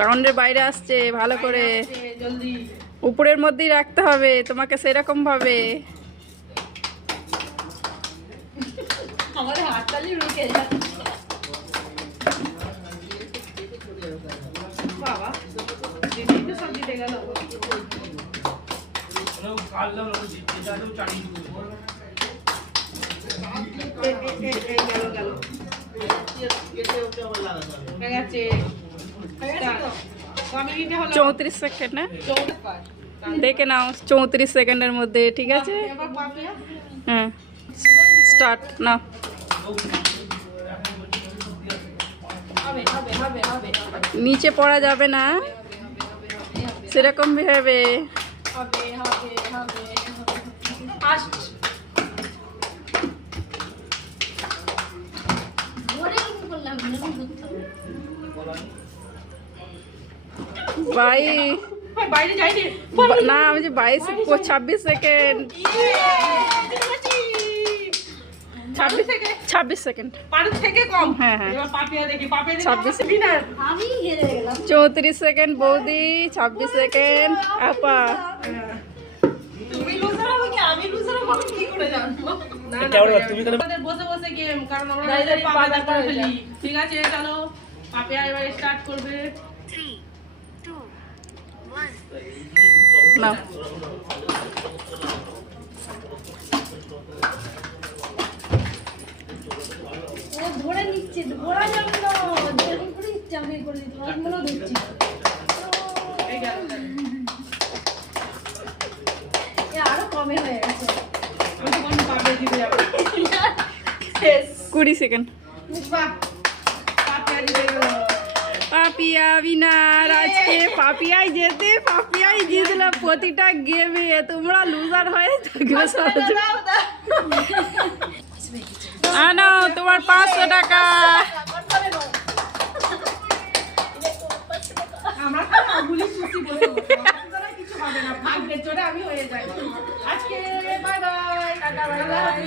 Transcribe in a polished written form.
রাউন্ডের বাইরে আসছে, ভালো করে উপরের মধ্যেই রাখতে হবে তোমাকে সেরকম ভাবে। আমাদের হাততালি রুকে যাচ্ছে বাবা, দিদি তো সব জিতে গেল। চৌত্রিশ সেকেন্ড না, দেখে নাও 34 সেকেন্ডের মধ্যে, ঠিক আছে? হ্যাঁ, স্টার্ট না। নিচে পড়া যাবে না, সেরকম ভাবে। না আমি যে 26 সেকেন্ড, 26 সেকেন্ড হ্যাঁ হ্যাঁ 34 সেকেন্ড বৌদি, 26 সেকেন্ড আপা। বসে বসে গেম, কারণ আমরা ঠিক আছে। চলো পাপিয়া এবার স্টার্ট করবে। 3 2 1 নাও। ধরে নিচ্ছে, ধরা যাবে না, যেরকম করে ইচ্ছা আমি করে দিতে পারি, মনে ধরছি। আরো কমে হয়ে গেছে, 20 সেকেন্ড। পাপিয়া বিনার আজকে, পাপিয়াই যেতে, পাপিয়াই জিতল প্রতিটা গেমে। তোমরা লুজার হয়ে থাকবে। আনো তোমার 500 টাকা। কিছু হবে না, ভাগ্যের জোরে আমি হয়ে যাই আজকে। Bye bye, tata, bye bye.